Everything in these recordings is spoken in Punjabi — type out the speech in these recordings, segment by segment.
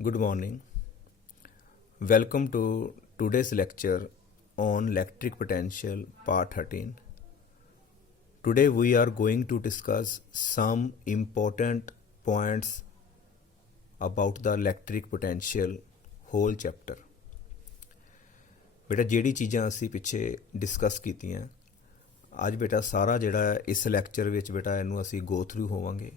Good morning. Welcome to today's lecture on electric potential part 13. Today we are going to discuss some important points about the electric potential whole chapter. बेटा ਜਿਹੜੀ ਚੀਜ਼ਾਂ ਅਸੀਂ ਪਿੱਛੇ ਡਿਸਕਸ ਕੀਤੀਆਂ ਅੱਜ ਬੇਟਾ ਸਾਰਾ ਜਿਹੜਾ ਇਸ ਲੈਕਚਰ ਵਿੱਚ ਬੇਟਾ ਇਹਨੂੰ ਅਸੀਂ ਗੋ ਥਰੂ ਹੋਵਾਂਗੇ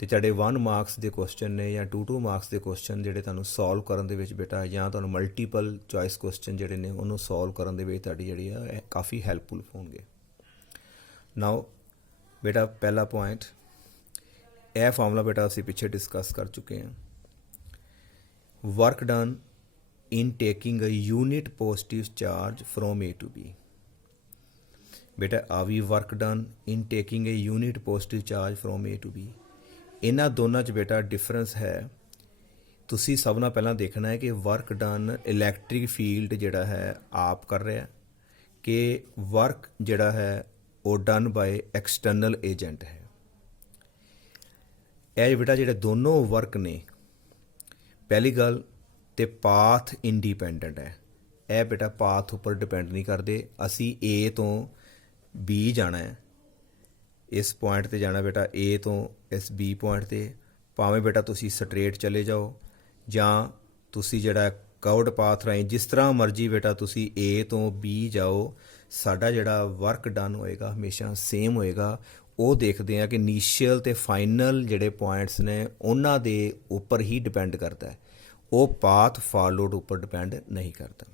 ਤੇ ਤੁਹਾਡੇ 1 ਮਾਰਕਸ ਦੇ ਕੁਐਸਚਨ ਨੇ ਜਾਂ 2 ਮਾਰਕਸ ਦੇ ਕੁਐਸਚਨ ਜਿਹੜੇ ਤੁਹਾਨੂੰ ਸੋਲਵ ਕਰਨ ਦੇ ਵਿੱਚ ਬੇਟਾ ਜਾਂ ਤੁਹਾਨੂੰ ਮਲਟੀਪਲ ਚੋਇਸ ਕੁਐਸਚਨ ਜਿਹੜੇ ਨੇ ਉਹਨੂੰ ਸੋਲਵ ਕਰਨ ਦੇ ਵਿੱਚ ਤੁਹਾਡੀ ਜਿਹੜੀ ਆ ਇਹ ਕਾਫੀ ਹੈਲਪਫੁਲ ਹੋਣਗੇ। ਨਾਓ ਬੇਟਾ ਪਹਿਲਾ ਪੁਆਇੰਟ ਇਹ ਫਾਰਮੂਲਾ ਬੇਟਾ ਅਸੀਂ ਪਿੱਛੇ ਡਿਸਕਸ ਕਰ ਚੁੱਕੇ ਹਾਂ। Work done in taking a unit positive charge from A to B. ਬੇਟਾ ਆ ਵੀ work done in taking a unit positive charge from A to B. ਇਹਨਾਂ ਦੋਨਾਂ 'ਚ ਬੇਟਾ ਡਿਫਰੈਂਸ ਹੈ। ਤੁਸੀਂ ਸਭ ਨਾਲ ਪਹਿਲਾਂ ਦੇਖਣਾ ਹੈ ਕਿ ਵਰਕ ਡਨ ਇਲੈਕਟ੍ਰਿਕ ਫੀਲਡ ਜਿਹੜਾ ਹੈ ਆਪ ਕਰ ਰਿਹਾ ਕਿ ਵਰਕ ਜਿਹੜਾ ਹੈ ਉਹ ਡਨ ਬਾਏ ਐਕਸਟਰਨਲ ਏਜੰਟ ਹੈ। ਇਹ ਬੇਟਾ ਜਿਹੜੇ ਦੋਨੋਂ ਵਰਕ ਨੇ ਪਹਿਲੀ ਗੱਲ ਤੇ ਪਾਥ ਇੰਡੀਪੈਂਡੈਂਟ ਹੈ। ਇਹ ਬੇਟਾ ਪਾਥ ਉੱਪਰ ਡਿਪੈਂਡ ਨਹੀਂ ਕਰਦੇ। ਅਸੀਂ A ਤੋਂ B ਜਾਣਾ ਹੈ, ਇਸ ਪੁਆਇੰਟ ਤੇ ਜਾਣਾ ਬੇਟਾ A ਤੋਂ ਇਸ B ਪੁਆਇੰਟ ਤੇ, ਭਾਵੇਂ ਬੇਟਾ ਤੁਸੀਂ ਸਟਰੇਟ ਚਲੇ ਜਾਓ ਜਾਂ ਤੁਸੀਂ ਜਿਹੜਾ ਕਰਵਡ ਪਾਥ ਰਾਹੀਂ ਜਿਸ ਤਰ੍ਹਾਂ ਮਰਜ਼ੀ ਬੇਟਾ ਤੁਸੀਂ A ਤੋਂ B ਜਾਓ, ਸਾਡਾ ਜਿਹੜਾ ਵਰਕ ਡਨ ਹੋਏਗਾ ਹਮੇਸ਼ਾ ਸੇਮ ਹੋਏਗਾ। ਉਹ ਦੇਖਦੇ ਆ ਕਿ ਇਨੀਸ਼ੀਅਲ ਤੇ ਫਾਈਨਲ ਜਿਹੜੇ ਪੁਆਇੰਟਸ ਨੇ ਉਹਨਾਂ ਦੇ ਉੱਪਰ ਹੀ ਡਿਪੈਂਡ ਕਰਦਾ ਹੈ, ਉਹ ਪਾਥ ਫਾਲੋਡ ਉੱਪਰ ਡਿਪੈਂਡ ਨਹੀਂ ਕਰਦਾ।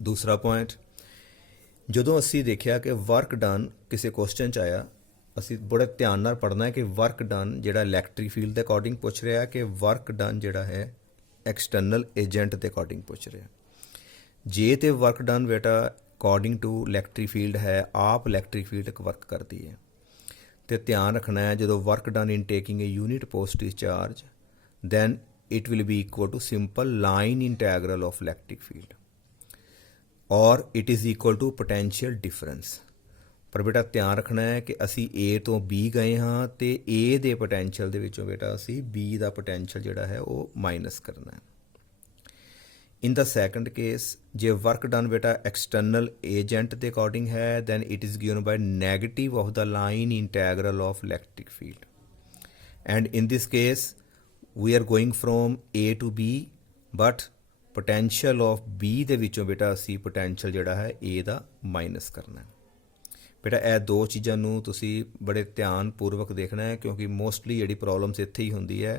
ਦੂਸਰਾ ਪੁਆਇੰਟ, ਜਦੋਂ ਅਸੀਂ ਦੇਖਿਆ ਕਿ ਵਰਕ ਡਨ ਕਿਸੇ ਕੁਐਸਚਨ 'ਚ ਆਇਆ, ਅਸੀਂ ਬੜੇ ਧਿਆਨ ਨਾਲ ਪੜ੍ਹਨਾ ਹੈ ਕਿ ਵਰਕ ਡਨ ਜਿਹੜਾ ਇਲੈਕਟ੍ਰਿਕ ਫੀਲਡ ਦੇ ਅਕੋਰਡਿੰਗ ਪੁੱਛ ਰਿਹਾ ਕਿ ਵਰਕ ਡਨ ਜਿਹੜਾ ਹੈ ਐਕਸਟਰਨਲ ਏਜੰਟ ਦੇ ਅਕੋਰਡਿੰਗ ਪੁੱਛ ਰਿਹਾ। ਜੇ ਤੇ ਵਰਕ ਡਨ ਬੇਟਾ ਅਕੋਰਡਿੰਗ ਟੂ ਇਲੈਕਟ੍ਰਿਕ ਫੀਲਡ ਹੈ, ਆਪ ਇਲੈਕਟ੍ਰਿਕ ਫੀਲਡ ਇੱਕ ਵਰਕ ਕਰਦੀ ਹੈ। ਅਤੇ ਧਿਆਨ ਰੱਖਣਾ ਹੈ ਜਦੋਂ work done in taking a unit positive charge then it will be equal to simple line integral of electric field or it is equal to potential difference। ਪਰ ਬੇਟਾ ਧਿਆਨ ਰੱਖਣਾ ਹੈ ਕਿ ਅਸੀਂ A ਤੋਂ B ਗਏ ਹਾਂ ਤੇ A ਦੇ ਪੋਟੈਂਸ਼ੀਅਲ ਦੇ ਵਿੱਚੋਂ ਬੇਟਾ ਅਸੀਂ B ਦਾ ਪੋਟੈਂਸ਼ੀਅਲ ਜਿਹੜਾ ਹੈ ਉਹ ਮਾਈਨਸ ਕਰਨਾ ਹੈ। ਇਨ ਦਾ ਸੈਕੰਡ ਕੇਸ ਜੇ ਵਰਕ ਡਨ ਬੇਟਾ ਐਕਸਟਰਨਲ ਏਜੰਟ ਦੇ ਅਕੋਰਡਿੰਗ ਹੈ then it is given by negative of the line integral of electric field and in this case we are going from A to B but potential of B ਦੇ ਵਿੱਚੋਂ ਬੇਟਾ ਅਸੀਂ potential ਜਿਹੜਾ ਹੈ A ਦਾ ਮਾਈਨਸ ਕਰਨਾ ਹੈ। ਬੇਟਾ ਇਹ ਦੋ ਚੀਜ਼ਾਂ ਨੂੰ ਤੁਸੀਂ ਬੜੇ ਧਿਆਨ ਪੂਰਵਕ ਦੇਖਣਾ ਹੈ ਕਿਉਂਕਿ ਮੋਸਟਲੀ ਜਿਹੜੀ ਪ੍ਰੋਬਲਮਸ ਇੱਥੇ ਹੀ ਹੁੰਦੀ ਹੈ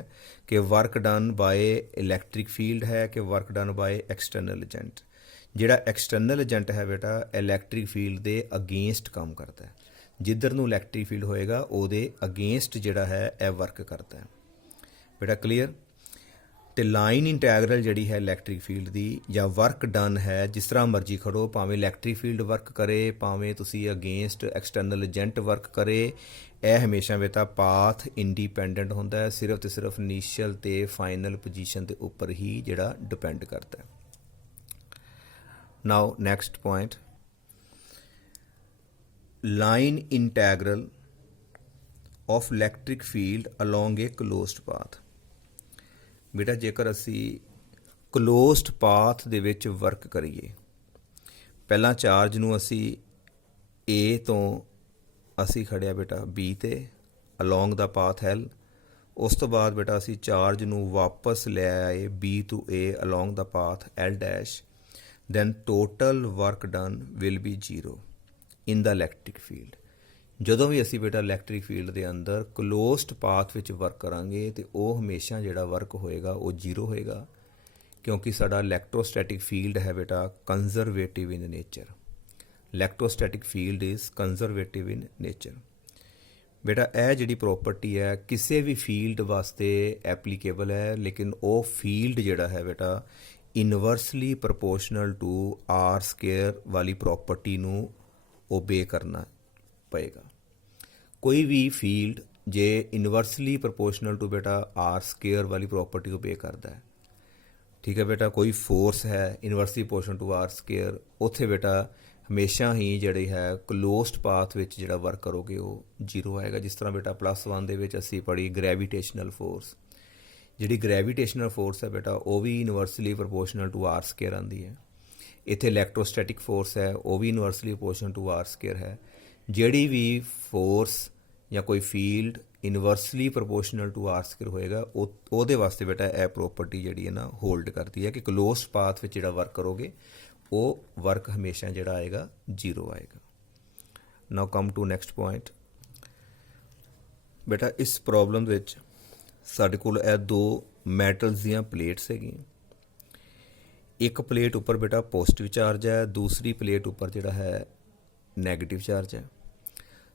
ਕਿ work done by electric field ਹੈ ਕਿ work done by external agent. ਜਿਹੜਾ ਐਕਸਟਰਨਲ ਏਜੰਟ ਹੈ ਬੇਟਾ ਇਲੈਕਟ੍ਰਿਕ ਫੀਲਡ ਦੇ ਅਗੇਂਸਟ ਕੰਮ ਕਰਦਾ ਹੈ। ਜਿੱਧਰ ਨੂੰ ਇਲੈਕਟ੍ਰਿਕ ਫੀਲਡ ਹੋਏਗਾ ਉਹਦੇ ਅਗੇਂਸਟ ਜਿਹੜਾ ਹੈ ਇਹ ਵਰਕ ਕਰਦਾ ਹੈ। ਬੇਟਾ ਕਲੀਅਰ। ਅਤੇ ਲਾਈਨ ਇੰਟੈਗਰਲ ਜਿਹੜੀ ਹੈ ਇਲੈਕਟ੍ਰਿਕ ਫੀਲਡ ਦੀ ਜਾਂ ਵਰਕ ਡਨ ਹੈ ਜਿਸ ਤਰ੍ਹਾਂ ਮਰਜ਼ੀ ਖੜੋ, ਭਾਵੇਂ ਇਲੈਕਟ੍ਰਿਕ ਫੀਲਡ ਵਰਕ ਕਰੇ ਭਾਵੇਂ ਤੁਸੀਂ ਅਗੇਂਸਟ ਐਕਸਟਰਨਲ ਏਜੰਟ ਵਰਕ ਕਰੇ, ਇਹ ਹਮੇਸ਼ਾ ਬੇਟਾ ਪਾਥ ਇੰਡੀਪੈਂਡੈਂਟ ਹੁੰਦਾ ਹੈ, ਸਿਰਫ ਤੇ ਸਿਰਫ ਇਨੀਸ਼ੀਅਲ ਤੇ ਫਾਈਨਲ ਪੋਜੀਸ਼ਨ ਦੇ ਉੱਪਰ ਹੀ ਜਿਹੜਾ ਡਿਪੈਂਡ ਕਰਦਾ। Now next point, line integral of electric field along a closed path. ਬੇਟਾ ਜੇਕਰ ਅਸੀਂ ਕਲੋਜ਼ਡ ਪਾਥ ਦੇ ਵਿੱਚ ਵਰਕ ਕਰੀਏ, ਪਹਿਲਾਂ ਚਾਰਜ ਨੂੰ ਅਸੀਂ A ਤੋਂ ਅਸੀਂ ਖੜਿਆ ਬੇਟਾ B ਤੇ ਅਲੋਂਗ ਦਾ ਪਾਥ L, ਉਸ ਤੋਂ ਬਾਅਦ ਬੇਟਾ ਅਸੀਂ ਚਾਰਜ ਨੂੰ ਵਾਪਸ ਲੈ ਆਏ B to A along the path L dash, then total work done will be 0 in the electric field. ਜਦੋਂ ਵੀ ਅਸੀਂ ਬੇਟਾ ਇਲੈਕਟ੍ਰਿਕ ਫੀਲਡ ਦੇ ਅੰਦਰ ਕਲੋਜ਼ਡ ਪਾਥ ਵਿੱਚ ਵਰਕ ਕਰਾਂਗੇ ਤੇ ਉਹ ਹਮੇਸ਼ਾ ਜਿਹੜਾ ਵਰਕ ਹੋਏਗਾ ਉਹ 0 ਹੋਏਗਾ ਕਿਉਂਕਿ ਸਾਡਾ ਇਲੈਕਟ੍ਰੋਸਟੈਟਿਕ ਫੀਲਡ ਹੈ ਬੇਟਾ conservative in nature. Electrostatic field is conservative in nature. ਬੇਟਾ ਇਹ ਜਿਹੜੀ ਪ੍ਰੋਪਰਟੀ ਹੈ ਕਿਸੇ ਵੀ ਫੀਲਡ ਵਾਸਤੇ ਐਪਲੀਕੇਬਲ ਹੈ, ਲੇਕਿਨ ਉਹ ਫੀਲਡ ਜਿਹੜਾ ਹੈ ਬੇਟਾ ਇਨਵਰਸਲੀ ਪ੍ਰਪੋਰਸ਼ਨਲ ਟੂ ਆਰ ਸਕੇਅਰ ਵਾਲੀ ਪ੍ਰੋਪਰਟੀ ਨੂੰ ਓਬੇ ਕਰਨਾ ਪਏਗਾ। ਕੋਈ ਵੀ ਫੀਲਡ ਜੇ ਇਨਵਰਸਲੀ ਪ੍ਰਪੋਰਸ਼ਨਲ ਟੂ ਬੇਟਾ ਆਰ ਸਕੇਅਰ ਵਾਲੀ ਪ੍ਰੋਪਰਟੀ ਓਬੇ ਕਰਦਾ ਹੈ, ਠੀਕ ਹੈ ਬੇਟਾ। ਕੋਈ ਫੋਰਸ ਹੈ ਇਨਵਰਸਲੀ ਪ੍ਰਪੋਰਸ਼ਨਲ ਟੂ ਆਰ ਸਕੇਅਰ, ਉੱਥੇ ਬੇਟਾ ਹਮੇਸ਼ਾ ਹੀ ਜਿਹੜੀ ਹੈ ਕਲੋਜ਼ਡ ਪਾਥ ਵਿੱਚ ਜਿਹੜਾ ਵਰਕ ਕਰੋਗੇ ਉਹ 0 ਆਏਗਾ। ਜਿਸ ਤਰ੍ਹਾਂ ਬੇਟਾ +1 ਦੇ ਵਿੱਚ ਅਸੀਂ ਪੜ੍ਹੀ ਗ੍ਰੈਵੀਟੇਸ਼ਨਲ ਫੋਰਸ, ਜਿਹੜੀ ਗ੍ਰੈਵੀਟੇਸ਼ਨਲ ਫੋਰਸ ਹੈ ਬੇਟਾ ਉਹ ਵੀ universally proportional to r square ਆਉਂਦੀ ਹੈ। ਇੱਥੇ ਇਲੈਕਟ੍ਰੋਸਟੈਟਿਕ ਫੋਰਸ ਹੈ ਉਹ ਵੀ universally proportional to r square ਹੈ। ਜਿਹੜੀ ਵੀ ਫੋਰਸ ਜਾਂ ਕੋਈ field inversely proportional to r square ਹੋਏਗਾ ਉਹਦੇ ਵਾਸਤੇ ਬੇਟਾ ਇਹ ਪ੍ਰੋਪਰਟੀ ਜਿਹੜੀ ਹੈ ਨਾ ਹੋਲਡ ਕਰਦੀ ਹੈ ਕਿ ਕਲੋਜ਼ਡ ਪਾਥ ਵਿੱਚ ਜਿਹੜਾ ਵਰਕ ਕਰੋਗੇ ਉਹ ਵਰਕ ਹਮੇਸ਼ਾ ਜਿਹੜਾ ਆਏਗਾ 0 ਆਏਗਾ। ਨਾਓ ਕਮ ਟੂ ਨੈਕਸਟ ਪੁਆਇੰਟ। ਬੇਟਾ ਇਸ ਪ੍ਰੋਬਲਮ ਵਿੱਚ ਸਾਡੇ ਕੋਲ ਇਹ ਦੋ ਮੈਟਲਸ ਦੀਆਂ ਪਲੇਟਸ ਹੈਗੀਆਂ। ਇੱਕ ਪਲੇਟ ਉੱਪਰ ਬੇਟਾ ਪੋਜ਼ਿਟਿਵ ਚਾਰਜ ਹੈ, ਦੂਸਰੀ ਪਲੇਟ ਉੱਪਰ ਜਿਹੜਾ ਹੈ ਨੈਗੇਟਿਵ ਚਾਰਜ ਹੈ।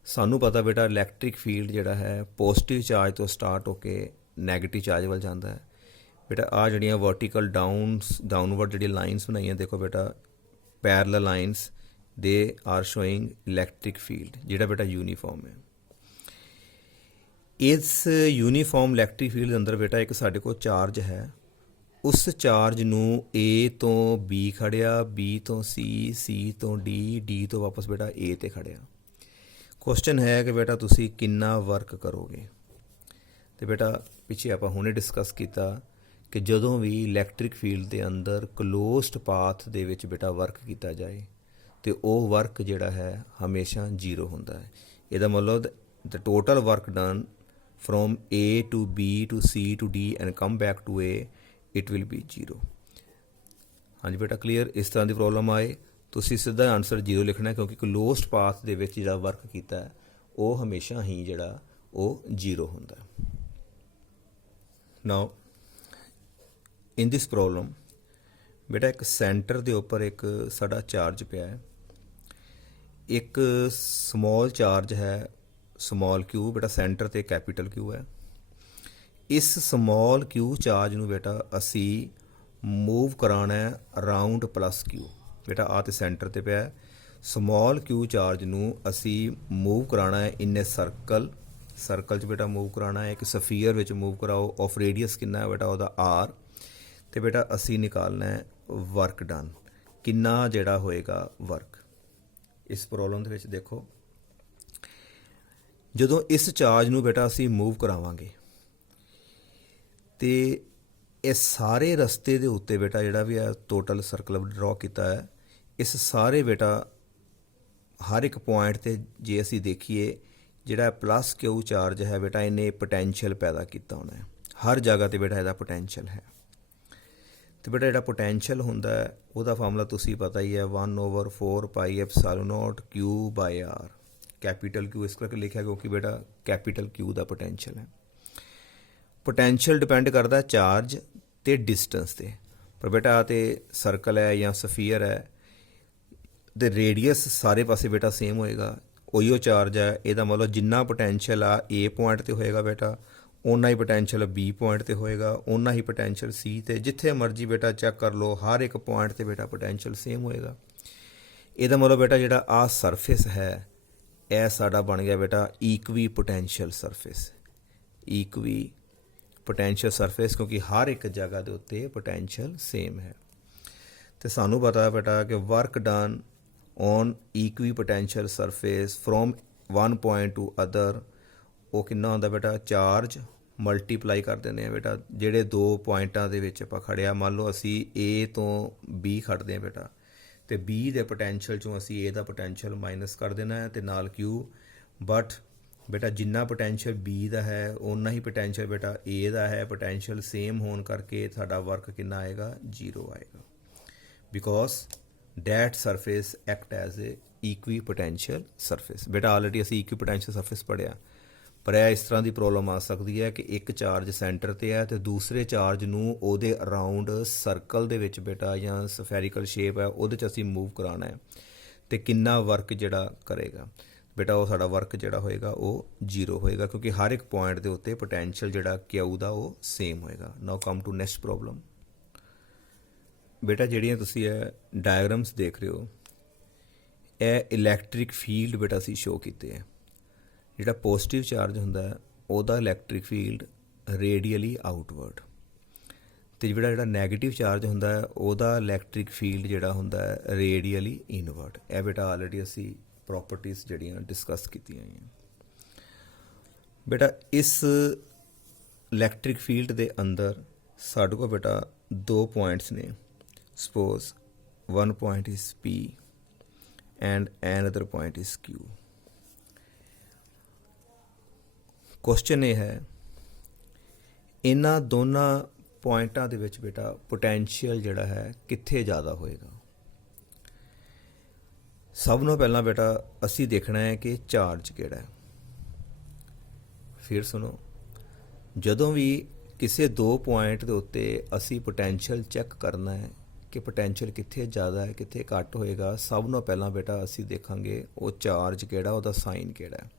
ਸਾਨੂੰ ਪਤਾ ਬੇਟਾ ਇਲੈਕਟ੍ਰਿਕ ਫੀਲਡ ਜਿਹੜਾ ਹੈ ਪੋਜ਼ਿਟਿਵ ਚਾਰਜ ਤੋਂ ਸਟਾਰਟ ਹੋ ਕੇ ਨੈਗੇਟਿਵ ਚਾਰਜ ਵੱਲ ਜਾਂਦਾ ਹੈ। ਬੇਟਾ ਆਹ ਜਿਹੜੀਆਂ ਵਰਟੀਕਲ ਡਾਊਨਵਰਡ ਜਿਹੜੀਆਂ ਲਾਈਨਸ ਬਣਾਈਆਂ ਦੇਖੋ ਬੇਟਾ parallel lines they are showing electric field ਜਿਹੜਾ ਬੇਟਾ ਯੂਨੀਫਾਰਮ ਹੈ। ਇਸ ਯੂਨੀਫਾਰਮ ਇਲੈਕਟ੍ਰਿਕ ਫੀਲਡ ਦੇ ਅੰਦਰ ਬੇਟਾ ਇੱਕ ਸਾਡੇ ਕੋਲ ਚਾਰਜ ਹੈ। ਉਸ ਚਾਰਜ ਨੂੰ A ਤੋਂ B ਖੜਿਆ, B ਤੋਂ C ਤੋਂ D ਤੋਂ ਵਾਪਸ ਬੇਟਾ A ਤੇ ਖੜਿਆ। ਕੁਐਸਚਨ ਹੈ ਕਿ ਬੇਟਾ ਤੁਸੀਂ ਕਿੰਨਾ ਵਰਕ ਕਰੋਗੇ। ਤੇ ਬੇਟਾ ਪਿੱਛੇ ਆਪਾਂ ਹੁਣੇ ਡਿਸਕਸ ਕੀਤਾ ਕਿ ਜਦੋਂ ਵੀ ਇਲੈਕਟ੍ਰਿਕ ਫੀਲਡ ਦੇ ਅੰਦਰ ਕਲੋਜ਼ਡ ਪਾਥ ਦੇ ਵਿੱਚ ਬੇਟਾ ਵਰਕ ਕੀਤਾ ਜਾਏ ਤੇ ਉਹ ਵਰਕ ਜਿਹੜਾ ਹੈ ਹਮੇਸ਼ਾ 0 ਹੁੰਦਾ ਹੈ। ਇਹਦਾ ਮਤਲਬ the total work done from A to B to C to D and come back to A it will be 0। ਹਾਂਜੀ ਬੇਟਾ ਕਲੀਅਰ। ਇਸ ਤਰ੍ਹਾਂ ਦੀ ਪ੍ਰੋਬਲਮ ਆਏ ਤੁਸੀਂ ਸਿੱਧਾ ਆਨਸਰ 0 ਲਿਖਣਾ ਕਿਉਂਕਿ ਕਲੋਜ਼ਡ ਪਾਥ ਦੇ ਵਿੱਚ ਜਿਹੜਾ ਵਰਕ ਕੀਤਾ ਹੈ ਉਹ ਹਮੇਸ਼ਾ ਹੀ ਜਿਹੜਾ ਉਹ 0 ਹੁੰਦਾ। ਨਾਓ ਇਨ ਦਿਸ ਪ੍ਰੋਬਲਮ ਬੇਟਾ ਇੱਕ ਸੈਂਟਰ ਦੇ ਉੱਪਰ ਇੱਕ ਸਾਡਾ ਚਾਰਜ ਪਿਆ ਹੈ, ਇੱਕ ਸਮੋਲ ਚਾਰਜ ਹੈ ਸਮੋਲ ਕਿਊ ਬੇਟਾ ਸੈਂਟਰ ਤੇ ਕੈਪੀਟਲ ਕਿਊ ਹੈ। ਇਸ ਸਮੋਲ ਕਿਊ ਚਾਰਜ ਨੂੰ ਬੇਟਾ ਅਸੀਂ ਮੂਵ ਕਰਾਉਣਾ ਹੈ ਅਰਾਊਂਡ ਪਲੱਸ ਕਿਊ। ਬੇਟਾ ਆ ਤੇ ਸੈਂਟਰ ਤੇ ਪਿਆ ਸਮੋਲ ਕਿਊ ਚਾਰਜ ਨੂੰ ਅਸੀਂ ਮੂਵ ਕਰਾਉਣਾ ਹੈ ਇਨ ਏ ਸਰਕਲ 'ਚ ਬੇਟਾ ਮੂਵ ਕਰਾਉਣਾ ਹੈ। ਇੱਕ ਸਫੀਅਰ ਵਿੱਚ ਮੂਵ ਕਰਾਓ ਆਫ ਰੇਡੀਅਸ ਕਿੰਨਾ ਹੈ ਬੇਟਾ ਉਹਦਾ R। ਤੇ ਬੇਟਾ ਅਸੀਂ ਨਿਕਾਲਣਾ ਹੈ ਵਰਕ ਡਨ ਕਿੰਨਾ ਜਿਹੜਾ ਹੋਏਗਾ ਵਰਕ। ਇਸ ਪ੍ਰੋਬਲਮ ਦੇ ਵਿੱਚ ਦੇਖੋ ਜਦੋਂ ਇਸ ਚਾਰਜ ਨੂੰ ਬੇਟਾ ਅਸੀਂ ਮੂਵ ਕਰਾਵਾਂਗੇ ਤੇ ਇਹ ਸਾਰੇ ਰਸਤੇ ਦੇ ਉੱਤੇ ਬੇਟਾ ਜਿਹੜਾ ਵੀ ਹੈ ਟੋਟਲ ਸਰਕਲ ਡਰਾ ਕੀਤਾ ਹੈ ਇਸ ਸਾਰੇ ਬੇਟਾ ਹਰ ਇੱਕ ਪੁਆਇੰਟ ਤੇ ਜੇ ਅਸੀਂ ਦੇਖੀਏ ਜਿਹੜਾ ਪਲੱਸ ਕਿਊ ਚਾਰਜ ਹੈ ਬੇਟਾ ਇਹਨੇ ਪੋਟੈਂਸ਼ੀਅਲ ਪੈਦਾ ਕੀਤਾ ਹੋਣਾ ਹੈ। ਹਰ ਜਗ੍ਹਾ ਤੇ ਬੇਟਾ ਇਹਦਾ ਪੋਟੈਂਸ਼ੀਅਲ ਹੈ। ਤੇ ਬੇਟਾ ਜਿਹੜਾ ਪੋਟੈਂਸ਼ੀਅਲ ਹੁੰਦਾ ਹੈ ਉਹਦਾ ਫਾਰਮੂਲਾ ਤੁਸੀਂ ਪਤਾ ਹੀ ਹੈ 1/4 ਪਾਈ ਐਪਸਾਈਲਨ ਨੋਟ ਕਿਊ ਬਾਈ ਆਰ। ਕੈਪੀਟਲ ਕਿਊ ਇਸ ਕਰਕੇ ਲਿਖਿਆ ਕਿਉਂਕਿ ਬੇਟਾ ਕੈਪੀਟਲ ਕਿਊ ਦਾ ਪੋਟੈਂਸ਼ੀਅਲ ਹੈ। ਪੋਟੈਂਸ਼ੀਅਲ ਡਿਪੈਂਡ ਕਰਦਾ ਚਾਰਜ ਤੇ ਡਿਸਟੈਂਸ ਤੇ। ਪਰ ਬੇਟਾ ਤੇ ਸਰਕਲ ਹੈ ਜਾਂ ਸਫੀਅਰ ਹੈ ਤੇ ਰੇਡੀਅਸ ਸਾਰੇ ਪਾਸੇ ਬੇਟਾ ਸੇਮ ਹੋਏਗਾ। ਉਹੀਓ ਚਾਰਜ ਹੈ ਇਹਦਾ ਮਤਲਬ ਜਿੰਨਾ ਪੋਟੈਂਸ਼ੀਅਲ ਆ A ਪੁਆਇੰਟ ਤੇ ਹੋਏਗਾ ਬੇਟਾ ਓਨਾ ਹੀ ਪੋਟੈਂਸ਼ੀਅਲ B ਪੁਆਇੰਟ ਤੇ ਹੋਏਗਾ, ਓਨਾ ਹੀ ਪੋਟੈਂਸ਼ੀਅਲ C ਤੇ। ਜਿੱਥੇ ਮਰਜ਼ੀ ਬੇਟਾ ਚੈੱਕ ਕਰ ਲਓ ਹਰ ਇੱਕ ਪੁਆਇੰਟ ਤੇ ਬੇਟਾ ਪੋਟੈਂਸ਼ੀਅਲ ਸੇਮ ਹੋਏਗਾ। ਇਹਦਾ ਮਤਲਬ ਬੇਟਾ ਜਿਹੜਾ ਆ ਸਰਫੇਸ ਹੈ ਇਹ ਸਾਡਾ ਬਣ ਗਿਆ ਬੇਟਾ ਇਕੁਈ ਪੋਟੈਂਸ਼ੀਅਲ ਸਰਫੇਸ। ਇਕੁਈ ਪੋਟੈਂਸ਼ੀਅਲ ਸਰਫੇਸ ਕਿਉਂਕਿ ਹਰ ਇੱਕ ਜਗ੍ਹਾ ਦੇ ਉੱਤੇ ਪੋਟੈਂਸ਼ੀਅਲ ਸੇਮ ਹੈ। ਤੇ ਸਾਨੂੰ ਪਤਾ ਬੇਟਾ ਕਿ work done on equipotential surface from one point to other ਉਹ ਕਿੰਨਾ ਹੁੰਦਾ ਬੇਟਾ ਚਾਰਜ ਮਲਟੀਪਲਾਈ ਕਰ ਦਿੰਦੇ ਆ ਬੇਟਾ ਜਿਹੜੇ ਦੋ ਪੁਆਇੰਟਾਂ ਦੇ ਵਿੱਚ ਆਪਾਂ ਖੜਿਆ। ਮੰਨ ਲਓ ਅਸੀਂ A ਤੋਂ B ਖੜਦੇ ਹਾਂ ਬੇਟਾ ਤੇ B ਦੇ ਪੋਟੈਂਸ਼ੀਅਲ ਚੋਂ ਅਸੀਂ A ਦਾ ਪੋਟੈਂਸ਼ੀਅਲ ਮਾਈਨਸ ਕਰ ਦੇਣਾ ਹੈ ਤੇ ਨਾਲ Q। ਬਟ ਬੇਟਾ ਜਿੰਨਾ ਪੋਟੈਂਸ਼ੀਅਲ B ਦਾ ਹੈ ਓਨਾ ਹੀ ਪੋਟੈਂਸ਼ੀਅਲ ਬੇਟਾ A ਦਾ ਹੈ। ਪੋਟੈਂਸ਼ੀਅਲ ਸੇਮ ਹੋਣ ਕਰਕੇ ਸਾਡਾ ਵਰਕ ਕਿੰਨਾ ਆਏਗਾ 0 ਆਏਗਾ because that surface act as a equipotential surface. ਬੇਟਾ ਆਲਰੇਡੀ ਅਸੀਂ ਇਕੁਈ ਪੋਟੈਂਸ਼ੀਅਲ ਸਰਫੇਸ ਪੜ੍ਹਿਆ। ਪਰ ਇਹ ਇਸ ਤਰ੍ਹਾਂ ਦੀ ਪ੍ਰੋਬਲਮ ਆ ਸਕਦੀ ਹੈ ਕਿ ਇੱਕ ਚਾਰਜ ਸੈਂਟਰ ਤੇ ਹੈ ਤੇ ਦੂਸਰੇ ਚਾਰਜ ਨੂੰ ਉਹਦੇ ਅਰਾਊਂਡ ਸਰਕਲ ਦੇ ਵਿੱਚ ਬੇਟਾ ਜਾਂ ਸਫੈਰੀਕਲ ਸ਼ੇਪ ਹੈ ਉਹਦੇ 'ਚ ਅਸੀਂ ਮੂਵ ਕਰਾਉਣਾ ਹੈ ਤੇ ਕਿੰਨਾ ਵਰਕ ਜਿਹੜਾ ਕਰੇਗਾ ਬੇਟਾ ਉਹ ਸਾਡਾ ਵਰਕ ਜਿਹੜਾ ਹੋਏਗਾ ਉਹ 0 ਹੋਏਗਾ ਕਿਉਂਕਿ ਹਰ ਇੱਕ ਪੁਆਇੰਟ ਦੇ ਉੱਤੇ ਪੋਟੈਂਸ਼ੀਅਲ ਜਿਹੜਾ ਕਿਊ ਦਾ ਉਹ ਸੇਮ ਹੋਏਗਾ। ਨਾਓ ਕਮ ਟੂ ਨੈਕਸਟ ਪ੍ਰੋਬਲਮ। ਬੇਟਾ ਜਿਹੜੀਆਂ ਤੁਸੀਂ ਇਹ ਡਾਇਗਰਾਮਸ ਦੇਖ ਰਹੇ ਹੋ ਇਹ ਇਲੈਕਟ੍ਰਿਕ ਫੀਲਡ ਬੇਟਾ ਅਸੀਂ ਸ਼ੋਅ ਕੀਤੇ ਹੈ। ਜਿਹੜਾ ਪੋਜ਼ਿਟਿਵ ਚਾਰਜ ਹੁੰਦਾ ਹੈ ਉਹਦਾ ਇਲੈਕਟ੍ਰਿਕ ਫੀਲਡ ਰੇਡੀਅਲੀ ਆਊਟਵਰਡ ਤੇ ਜਿਹੜਾ ਨੈਗੇਟਿਵ ਚਾਰਜ ਹੁੰਦਾ ਹੈ ਉਹਦਾ ਇਲੈਕਟ੍ਰਿਕ ਫੀਲਡ ਜਿਹੜਾ ਹੁੰਦਾ ਹੈ ਰੇਡੀਅਲੀ ਇਨਵਰਡ। ਇਹ ਬੇਟਾ ਆਲਰੇਡੀ ਅਸੀਂ ਪ੍ਰੋਪਰਟੀਜ਼ ਜਿਹੜੀਆਂ ਡਿਸਕਸ ਕੀਤੀਆਂ ਹੋਈਆਂ। ਬੇਟਾ ਇਸ ਇਲੈਕਟ੍ਰਿਕ ਫੀਲਡ ਦੇ ਅੰਦਰ ਸਾਡੇ ਕੋਲ ਬੇਟਾ ਦੋ ਪੁਆਇੰਟਸ ਨੇ। Suppose one point is P and another point is Q। Question ਇਹ ਹੈ, ਇਹਨਾਂ ਦੋਨਾਂ ਪੁਆਇੰਟਾਂ ਦੇ ਵਿੱਚ ਬੇਟਾ ਪੋਟੈਂਸ਼ੀਅਲ ਜਿਹੜਾ ਹੈ ਕਿੱਥੇ ਜ਼ਿਆਦਾ ਹੋਏਗਾ। ਸਭ ਨੂੰ ਪਹਿਲਾਂ ਬੇਟਾ ਅਸੀਂ ਦੇਖਣਾ ਹੈ ਕਿ ਚਾਰਜ ਕਿਹੜਾ ਹੈ। ਫਿਰ ਸੁਣੋ, ਜਦੋਂ ਵੀ ਕਿਸੇ ਦੋ ਪੁਆਇੰਟ ਦੇ ਉੱਤੇ ਅਸੀਂ ਪੋਟੈਂਸ਼ੀਅਲ ਚੈੱਕ ਕਰਨਾ ਹੈ ਕਿ ਪੋਟੈਂਸ਼ੀਅਲ ਕਿੱਥੇ ਜ਼ਿਆਦਾ ਹੈ ਕਿੱਥੇ ਘੱਟ ਹੋਏਗਾ, ਸਭ ਨੂੰ ਪਹਿਲਾਂ ਬੇਟਾ ਅਸੀਂ ਦੇਖਾਂਗੇ ਉਹ ਚਾਰਜ ਕਿਹੜਾ, ਉਹਦਾ ਸਾਈਨ ਕਿਹੜਾ ਹੈ।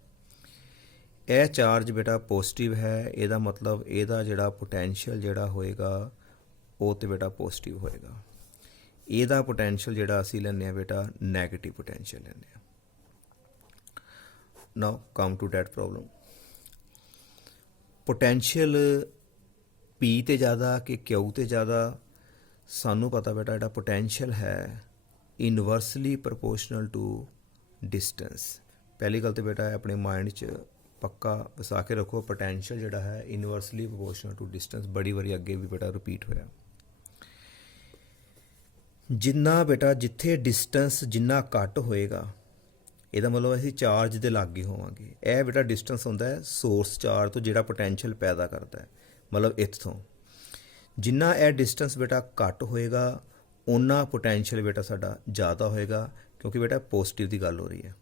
ਇਹ ਚਾਰਜ ਬੇਟਾ ਪੋਜ਼ਿਟਿਵ ਹੈ, ਇਹਦਾ ਮਤਲਬ ਇਹਦਾ ਜਿਹੜਾ ਪੋਟੈਂਸ਼ੀਅਲ ਜਿਹੜਾ ਹੋਏਗਾ ਉਹ ਤੇ ਬੇਟਾ ਪੋਜ਼ਿਟਿਵ ਹੋਏਗਾ। ਇਹਦਾ ਪੋਟੈਂਸ਼ੀਅਲ ਜਿਹੜਾ ਅਸੀਂ ਲੈਂਦੇ ਹਾਂ ਬੇਟਾ ਨੈਗੇਟਿਵ ਪੋਟੈਂਸ਼ੀਅਲ ਲੈਂਦੇ ਹਾਂ। Now come to that problem. Potential P ਤੇ ਜ਼ਿਆਦਾ ਕਿ Q ਤੇ ਜ਼ਿਆਦਾ, ਸਾਨੂੰ ਪਤਾ ਬੇਟਾ ਜਿਹੜਾ ਪੋਟੈਂਸ਼ੀਅਲ ਹੈ ਇਨਵਰਸਲੀ ਪ੍ਰਪੋਰਸ਼ਨਲ ਟੂ ਡਿਸਟੈਂਸ। ਪਹਿਲੀ ਗੱਲ ਤਾਂ ਬੇਟਾ ਆਪਣੇ ਮਾਈਂਡ 'ਚ ਪੱਕਾ ਵਸਾ ਕੇ ਰੱਖੋ, ਪੋਟੈਂਸ਼ੀਅਲ ਜਿਹੜਾ ਹੈ ਇਨਵਰਸਲੀ ਪ੍ਰਪੋਰਸ਼ਨਲ ਟੂ ਡਿਸਟੈਂਸ। ਬੜੀ ਵਾਰੀ ਅੱਗੇ ਵੀ ਬੇਟਾ ਰਿਪੀਟ ਹੋਇਆ। ਜਿੰਨਾ ਬੇਟਾ ਜਿੱਥੇ ਡਿਸਟੈਂਸ ਜਿੰਨਾ ਘੱਟ ਹੋਏਗਾ, ਇਹਦਾ ਮਤਲਬ ਅਸੀਂ ਚਾਰਜ ਦੇ ਲਾਗੇ ਹੋਵਾਂਗੇ। ਇਹ ਬੇਟਾ ਡਿਸਟੈਂਸ ਹੁੰਦਾ ਹੈ ਸੋਰਸ ਚਾਰਜ ਤੋਂ ਜਿਹੜਾ ਪੋਟੈਂਸ਼ੀਅਲ ਪੈਦਾ ਕਰਦਾ ਹੈ, ਮਤਲਬ ਇੱਥੋਂ। ਜਿੰਨਾ ਇਹ ਡਿਸਟੈਂਸ ਬੇਟਾ ਘੱਟ ਹੋਏਗਾ ਓਨਾ ਪੋਟੈਂਸ਼ੀਅਲ ਬੇਟਾ ਸਾਡਾ ਜ਼ਿਆਦਾ ਹੋਏਗਾ, ਕਿਉਂਕਿ ਬੇਟਾ ਪੋਜ਼ਿਟਿਵ ਦੀ ਗੱਲ ਹੋ ਰਹੀ ਹੈ।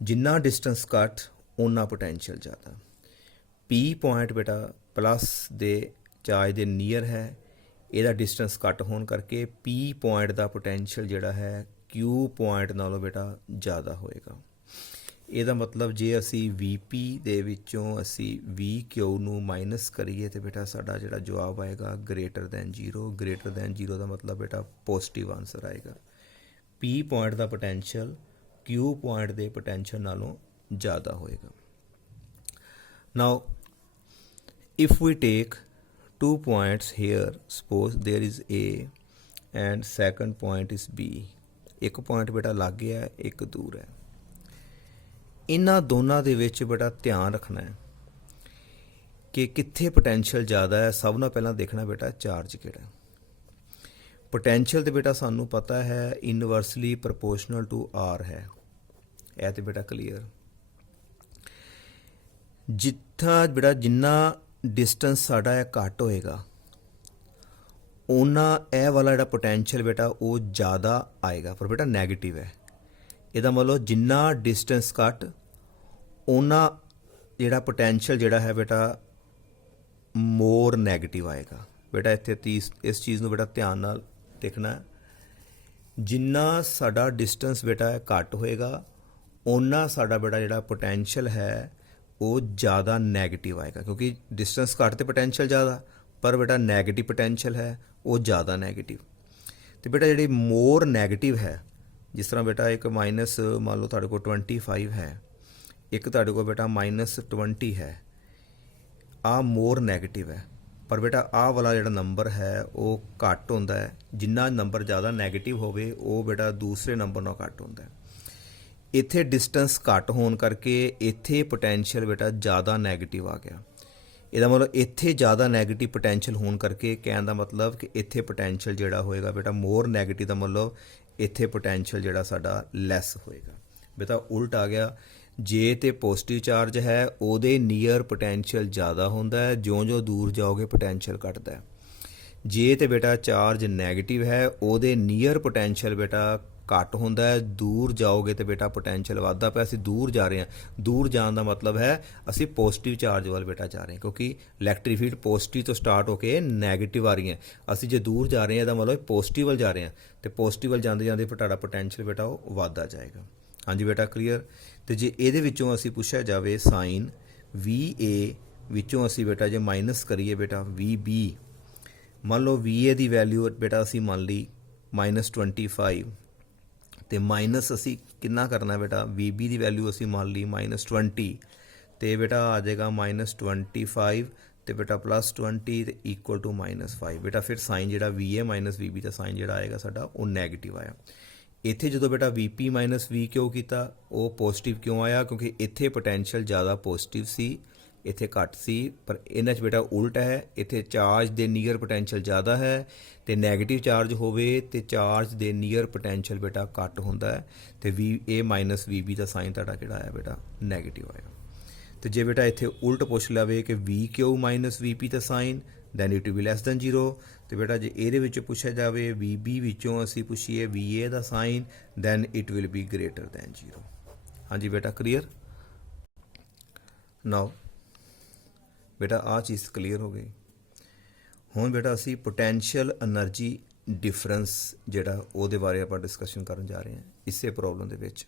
ਜਿੰਨਾ ਡਿਸਟੈਂਸ ਘੱਟ ਓਨਾ ਪੋਟੈਂਸ਼ੀਅਲ ਜ਼ਿਆਦਾ। P ਪੁਆਇੰਟ ਬੇਟਾ ਪਲੱਸ ਦੇ ਚਾਰਜ ਦੇ ਨੀਅਰ ਹੈ, ਇਹਦਾ ਡਿਸਟੈਂਸ ਘੱਟ ਹੋਣ ਕਰਕੇ P ਪੁਆਇੰਟ ਦਾ ਪੋਟੈਂਸ਼ੀਅਲ ਜਿਹੜਾ ਹੈ Q ਪੁਆਇੰਟ ਨਾਲੋਂ ਬੇਟਾ ਜ਼ਿਆਦਾ ਹੋਏਗਾ। ਇਹਦਾ ਮਤਲਬ ਜੇ ਅਸੀਂ VP ਦੇ ਵਿੱਚੋਂ ਅਸੀਂ VQ ਨੂੰ ਮਾਈਨਸ ਕਰੀਏ ਤਾਂ ਬੇਟਾ ਸਾਡਾ ਜਿਹੜਾ ਜਵਾਬ ਆਏਗਾ ਗ੍ਰੇਟਰ ਦੈਨ 0। ਗ੍ਰੇਟਰ ਦੈਨ 0 ਦਾ ਮਤਲਬ ਬੇਟਾ ਪੋਜ਼ਿਟਿਵ ਆਨਸਰ ਆਏਗਾ। P ਪੁਆਇੰਟ ਦਾ ਪੋਟੈਂਸ਼ੀਅਲ Q ਪੁਆਇੰਟ ਦੇ ਪੋਟੈਂਸ਼ੀਅਲ ਨਾਲੋਂ ਜ਼ਿਆਦਾ ਹੋਏਗਾ। Now if we take two points here, suppose there is A and second point is B। ਇੱਕ ਪੁਆਇੰਟ ਬੇਟਾ ਲਾਗੇ ਹੈ, ਇੱਕ ਦੂਰ ਹੈ। ਇਹਨਾਂ ਦੋਨਾਂ ਦੇ ਵਿੱਚ ਬੇਟਾ ਧਿਆਨ ਰੱਖਣਾ ਹੈ ਕਿ ਕਿੱਥੇ ਪੋਟੈਂਸ਼ੀਅਲ ਜ਼ਿਆਦਾ ਹੈ। ਸਭ ਨਾਲ ਪਹਿਲਾਂ ਦੇਖਣਾ ਬੇਟਾ ਚਾਰਜ ਕਿਹੜਾ। ਪੋਟੈਂਸ਼ੀਅਲ ਤੇ ਬੇਟਾ ਸਾਨੂੰ ਪਤਾ ਹੈ ਇਨਵਰਸਲੀ ਪ੍ਰਪੋਰਸ਼ਨਲ ਟੂ R ਹੈ, ਇਹ ਤੇ ਬੇਟਾ ਕਲੀਅਰ। ਜਿੱਥਾ ਬੇਟਾ ਜਿੰਨਾ ਡਿਸਟੈਂਸ ਸਾਡਾ ਇਹ ਘੱਟ ਹੋਏਗਾ ਉਹਨਾਂ ਇਹ ਵਾਲਾ ਜਿਹੜਾ ਪੋਟੈਂਸ਼ੀਅਲ ਬੇਟਾ ਉਹ ਜ਼ਿਆਦਾ ਆਏਗਾ, ਪਰ ਬੇਟਾ ਨੈਗੇਟਿਵ ਹੈ। ਇਹਦਾ ਮਤਲਬ ਜਿੰਨਾ ਡਿਸਟੈਂਸ ਘੱਟ ਉਹਨਾਂ ਜਿਹੜਾ ਪੋਟੈਂਸ਼ੀਅਲ ਜਿਹੜਾ ਹੈ ਬੇਟਾ ਮੋਰ ਨੈਗੇਟਿਵ ਆਏਗਾ। ਬੇਟਾ ਇੱਥੇ ਇਸ ਚੀਜ਼ ਨੂੰ ਬੇਟਾ ਧਿਆਨ ਨਾਲ ਦੇਖਣਾ। ਜਿੰਨਾ ਸਾਡਾ ਡਿਸਟੈਂਸ ਬੇਟਾ ਘੱਟ ਹੋਏਗਾ ਓਨਾ ਸਾਡਾ ਬੇਟਾ ਜਿਹੜਾ ਪੋਟੈਂਸ਼ੀਅਲ ਹੈ ਉਹ ਜ਼ਿਆਦਾ ਨੈਗੇਟਿਵ ਆਏਗਾ, ਕਿਉਂਕਿ ਡਿਸਟੈਂਸ ਘੱਟ ਤੇ ਪੋਟੈਂਸ਼ੀਅਲ ਜ਼ਿਆਦਾ, ਪਰ ਬੇਟਾ ਨੈਗੇਟਿਵ ਪੋਟੈਂਸ਼ੀਅਲ ਹੈ ਉਹ ਜ਼ਿਆਦਾ ਨੈਗੇਟਿਵ। ਤੇ ਬੇਟਾ ਜਿਹੜੀ ਮੋਰ ਨੈਗੇਟਿਵ ਹੈ, ਜਿਸ ਤਰ੍ਹਾਂ ਬੇਟਾ ਇੱਕ ਮਾਈਨਸ ਮੰਨ ਲਓ ਤੁਹਾਡੇ ਕੋਲ 25 ਹੈ, ਇੱਕ ਤੁਹਾਡੇ ਕੋਲ ਬੇਟਾ -20 ਹੈ, ਆਹ ਮੋਰ ਨੈਗੇਟਿਵ ਹੈ। ਪਰ ਬੇਟਾ ਆਹ ਵਾਲਾ ਜਿਹੜਾ ਨੰਬਰ ਹੈ ਉਹ ਘੱਟ ਹੁੰਦਾ ਹੈ। ਜਿੰਨਾ ਨੰਬਰ ਜ਼ਿਆਦਾ ਨੈਗੇਟਿਵ ਹੋਵੇ ਉਹ ਬੇਟਾ ਦੂਸਰੇ ਨੰਬਰ ਨਾਲੋਂ ਘੱਟ ਹੁੰਦਾ ਹੈ। ਇੱਥੇ ਡਿਸਟੈਂਸ ਘੱਟ ਹੋਣ ਕਰਕੇ ਇੱਥੇ ਪੋਟੈਂਸ਼ੀਅਲ ਬੇਟਾ ਜ਼ਿਆਦਾ ਨੈਗੇਟਿਵ ਆ ਗਿਆ। ਇਹਦਾ ਮਤਲਬ ਇੱਥੇ ਜ਼ਿਆਦਾ ਨੈਗੇਟਿਵ ਪੋਟੈਂਸ਼ੀਅਲ ਹੋਣ ਕਰਕੇ ਕਹਿਣ ਦਾ ਮਤਲਬ ਕਿ ਇੱਥੇ ਪੋਟੈਂਸ਼ੀਅਲ ਜਿਹੜਾ ਹੋਏਗਾ ਬੇਟਾ ਮੋਰ ਨੈਗੇਟਿਵ ਦਾ ਮਤਲਬ ਇੱਥੇ ਪੋਟੈਂਸ਼ੀਅਲ ਜਿਹੜਾ ਸਾਡਾ ਲੈਸ ਹੋਏਗਾ। ਬੇਟਾ ਉਲਟ ਆ ਗਿਆ। ਜੇ ਤੇ ਪੋਜ਼ਿਟਿਵ ਚਾਰਜ ਹੈ ਉਹਦੇ ਨੀਅਰ ਪੋਟੈਂਸ਼ੀਅਲ ਜ਼ਿਆਦਾ ਹੁੰਦਾ ਹੈ, ਜਿਉਂ-ਜਿਉਂ ਦੂਰ ਜਾਓਗੇ ਪੋਟੈਂਸ਼ੀਅਲ ਘਟਦਾ ਹੈ। ਜੇ ਤੇ ਬੇਟਾ ਚਾਰਜ ਨੈਗੇਟਿਵ ਹੈ ਉਹਦੇ ਨੀਅਰ ਪੋਟੈਂਸ਼ੀਅਲ ਬੇਟਾ ਘੱਟ ਹੁੰਦਾ ਹੈ, ਦੂਰ ਜਾਓਗੇ ਤੇ ਬੇਟਾ ਪੋਟੈਂਸ਼ੀਅਲ ਵੱਧਦਾ ਪਿਆ। ਅਸੀਂ ਦੂਰ ਜਾ ਰਹੇ ਹਾਂ, ਦੂਰ ਜਾਣ ਦਾ ਮਤਲਬ ਹੈ ਅਸੀਂ ਪੋਜ਼ਿਟਿਵ ਚਾਰਜ ਵੱਲ ਬੇਟਾ ਜਾ ਰਹੇ ਹਾਂ, ਕਿਉਂਕਿ ਇਲੈਕਟ੍ਰਿਕ ਫੀਲਡ ਪੋਜ਼ਿਟਿਵ ਤੋਂ ਸਟਾਰਟ ਹੋ ਕੇ ਨੈਗੇਟਿਵ ਆ ਰਹੀ ਹੈ। ਅਸੀਂ ਜੇ ਦੂਰ ਜਾ ਰਹੇ ਹਾਂ ਇਹਦਾ ਮਤਲਬ ਪੋਜ਼ਿਟਿਵ ਵੱਲ ਜਾ ਰਹੇ ਹਾਂ, ਤੇ ਪੋਜ਼ਿਟਿਵ ਵੱਲ ਜਾਂਦੇ ਜਾਂਦੇ ਤੁਹਾਡਾ ਪੋਟੈਂਸ਼ੀਅਲ ਬੇਟਾ ਉਹ ਵੱਧਦਾ ਜਾਏਗਾ। ਹਾਂਜੀ ਬੇਟਾ ਕਲੀਅਰ। ਤੇ ਜੇ ਇਹਦੇ ਵਿੱਚੋਂ ਅਸੀਂ ਪੁੱਛਿਆ ਜਾਵੇ ਸਾਈਨ VA ਵਿੱਚੋਂ ਅਸੀਂ ਬੇਟਾ ਜੇ ਮਾਈਨਸ ਕਰੀਏ ਬੇਟਾ VB, ਮੰਨ ਲਓ VA ਦੀ ਵੈਲਿਊ ਬੇਟਾ ਅਸੀਂ ਮੰਨ ਲਈ -25 ਤੇ ਮਾਈਨਸ ਅਸੀਂ ਕਿੰਨਾ ਕਰਨਾ ਬੇਟਾ VB ਦੀ ਵੈਲਿਊ ਅਸੀਂ ਮੰਨ ਲਈ -20 ਤੇ ਬੇਟਾ ਆ ਜਾਏਗਾ -25 ਤੇ ਬੇਟਾ +20 ਤੇ ਇਕੁਅਲ ਟੂ -5। ਬੇਟਾ ਫਿਰ ਸਾਈਨ ਜਿਹੜਾ VA -VB ਦਾ ਸਾਈਨ ਜਿਹੜਾ ਆਏਗਾ ਸਾਡਾ ਉਹ ਨੈਗੇਟਿਵ ਆਇਆ। ਇੱਥੇ ਜਦੋਂ ਬੇਟਾ VP -VQ ਕੀਤਾ ਉਹ ਪੋਜ਼ਿਟਿਵ ਕਿਉਂ ਆਇਆ? ਕਿਉਂਕਿ ਇੱਥੇ ਪੋਟੈਂਸ਼ੀਅਲ ਜ਼ਿਆਦਾ ਪੋਜ਼ਿਟਿਵ ਸੀ, ਇੱਥੇ ਘੱਟ ਸੀ, ਪਰ ਇਹਨਾਂ 'ਚ ਬੇਟਾ ਉਲਟ ਹੈ। ਇੱਥੇ ਚਾਰਜ ਦੇ ਨੀਅਰ ਪੋਟੈਂਸ਼ੀਅਲ ਜ਼ਿਆਦਾ ਹੈ, ਤੇ ਨੈਗੇਟਿਵ ਚਾਰਜ ਹੋਵੇ ਤੇ ਚਾਰਜ ਦੇ ਨੀਅਰ ਪੋਟੈਂਸ਼ੀਅਲ ਬੇਟਾ ਘੱਟ ਹੁੰਦਾ ਹੈ, ਤੇ VA ਮਾਈਨਸ VB ਦਾ ਸਾਈਨ ਤੁਹਾਡਾ ਕਿਹੜਾ ਆਇਆ ਬੇਟਾ, ਨੈਗੇਟਿਵ ਆਇਆ। ਤੇ ਜੇ ਬੇਟਾ ਇੱਥੇ ਉਲਟ ਪੁੱਛ ਲਵੇ ਕਿ VQ ਮਾਈਨਸ VP ਦਾ sign, then it be less than 0। ਤੇ ਬੇਟਾ ਜੇ ਇਹਦੇ ਵਿੱਚ ਪੁੱਛਿਆ ਜਾਵੇ VB ਵਿੱਚੋਂ ਅਸੀਂ ਪੁੱਛੀਏ VA ਦਾ sign, then it will be greater than 0। ਹਾਂਜੀ ਬੇਟਾ ਕਲੀਅਰ। ਨਾਓ ਬੇਟਾ ਆਹ ਚੀਜ਼ ਕਲੀਅਰ ਹੋ ਗਈ। ਹੁਣ ਬੇਟਾ ਅਸੀਂ ਪੋਟੈਂਸ਼ੀਅਲ એનર્ਜੀ ਡਿਫਰੈਂਸ ਜਿਹੜਾ ਉਹਦੇ ਬਾਰੇ ਆਪਾਂ ਡਿਸਕਸ਼ਨ ਕਰਨ ਜਾ ਰਹੇ ਹਾਂ ਇਸੇ ਪ੍ਰੋਬਲਮ ਦੇ ਵਿੱਚ।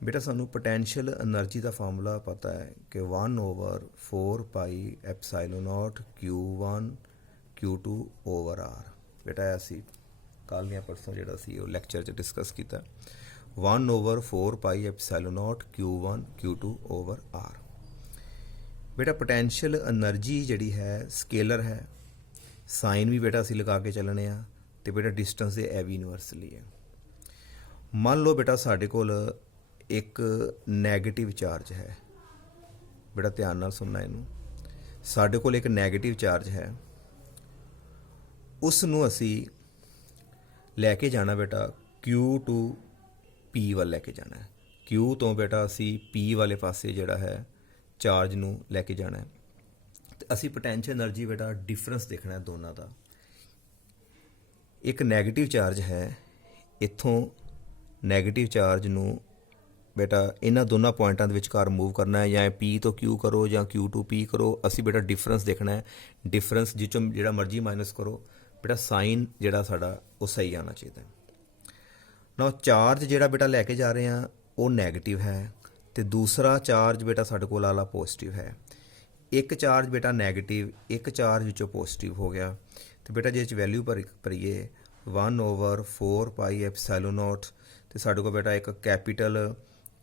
ਬੇਟਾ ਸਾਨੂੰ ਪੋਟੈਂਸ਼ੀਅਲ એનર્ਜੀ ਦਾ ਫਾਰਮੂਲਾ ਪਤਾ ਹੈ ਕਿ 1/4πε0 Q1 Q2 /R। ਬੇਟਾ ਅਸੀਂ ਕੱਲ੍ਹ ਜਾਂ ਪਰਸੋਂ ਜਿਹੜਾ ਸੀ ਉਹ ਲੈਕਚਰ 'ਚ ਡਿਸਕਸ ਕੀਤਾ। 1/4πε0 Q1 Q2 /R। ਬੇਟਾ ਪੋਟੈਂਸ਼ੀਅਲ એનર્ਜੀ ਜਿਹੜੀ ਹੈ ਸਕੇਲਰ ਹੈ, ਸਾਈਨ ਵੀ ਬੇਟਾ ਅਸੀਂ ਲਗਾ ਕੇ ਚੱਲਣੇ ਆ, ਤੇ ਬੇਟਾ ਡਿਸਟੈਂਸ ਦੇ ਇਹ ਵੀ ਯੂਨੀਵਰਸਲੀ ਹੈ। ਮੰਨ ਲਓ ਬੇਟਾ ਸਾਡੇ ਕੋਲ ਇੱਕ ਨੈਗੇਟਿਵ ਚਾਰਜ ਹੈ। ਬੇਟਾ ਧਿਆਨ ਨਾਲ ਸੁਣਨਾ ਇਹਨੂੰ। ਸਾਡੇ ਕੋਲ ਇੱਕ ਨੈਗੇਟਿਵ ਚਾਰਜ ਹੈ, ਉਸ ਨੂੰ ਅਸੀਂ ਲੈ ਕੇ ਜਾਣਾ ਬੇਟਾ Q to P ਵੱਲ ਲੈ ਕੇ ਜਾਣਾ ਹੈ। Q ਤੋਂ ਬੇਟਾ ਅਸੀਂ P ਵਾਲੇ ਪਾਸੇ ਜਿਹੜਾ ਹੈ ਚਾਰਜ ਨੂੰ ਲੈ ਕੇ ਜਾਣਾ ਹੈ। ਤੇ ਅਸੀਂ ਪੋਟੈਂਸ਼ੀਅਲ એનર્ਜੀ ਬੇਟਾ ਡਿਫਰੈਂਸ ਦੇਖਣਾ ਦੋਨਾਂ ਦਾ। ਇੱਕ ਨੈਗੇਟਿਵ ਚਾਰਜ ਹੈ, ਇੱਥੋਂ ਨੈਗੇਟਿਵ ਚਾਰਜ ਨੂੰ ਬੇਟਾ ਇਹਨਾਂ ਦੋਨਾਂ ਪੁਆਇੰਟਾਂ ਦੇ ਵਿਚਕਾਰ ਮੂਵ ਕਰਨਾ ਹੈ, ਜਾਂ P ਤੋਂ Q ਕਰੋ ਜਾਂ Q to P ਕਰੋ। ਅਸੀਂ ਬੇਟਾ ਡਿਫਰੈਂਸ ਦੇਖਣਾ ਹੈ। ਡਿਫਰੈਂਸ ਜਿੱਚੋਂ ਜਿਹੜਾ ਮਰਜ਼ੀ ਮਾਈਨਸ ਕਰੋ, ਬੇਟਾ ਸਾਈਨ ਜਿਹੜਾ ਸਾਡਾ ਉਹ ਸਹੀ ਆਉਣਾ ਚਾਹੀਦਾ। ਨਾ ਚਾਰਜ ਜਿਹੜਾ ਬੇਟਾ ਲੈ ਕੇ ਜਾ ਰਹੇ ਹਾਂ ਉਹ ਨੈਗੇਟਿਵ ਹੈ, ਤੇ ਦੂਸਰਾ ਚਾਰਜ ਬੇਟਾ ਸਾਡੇ ਕੋਲ ਵਾਲਾ ਪੋਜ਼ਿਟਿਵ ਹੈ। ਇੱਕ ਚਾਰਜ ਬੇਟਾ ਨੈਗੇਟਿਵ, ਇੱਕ ਚਾਰਜ ਵਿੱਚੋਂ ਪੋਜ਼ਿਟਿਵ ਹੋ ਗਿਆ। ਤੇ ਬੇਟਾ ਜੇ ਇਹ 'ਚ ਵੈਲਿਊ ਭਰੀਏ 1/4πε0, ਤੇ ਸਾਡੇ ਕੋਲ ਬੇਟਾ ਇੱਕ ਕੈਪੀਟਲ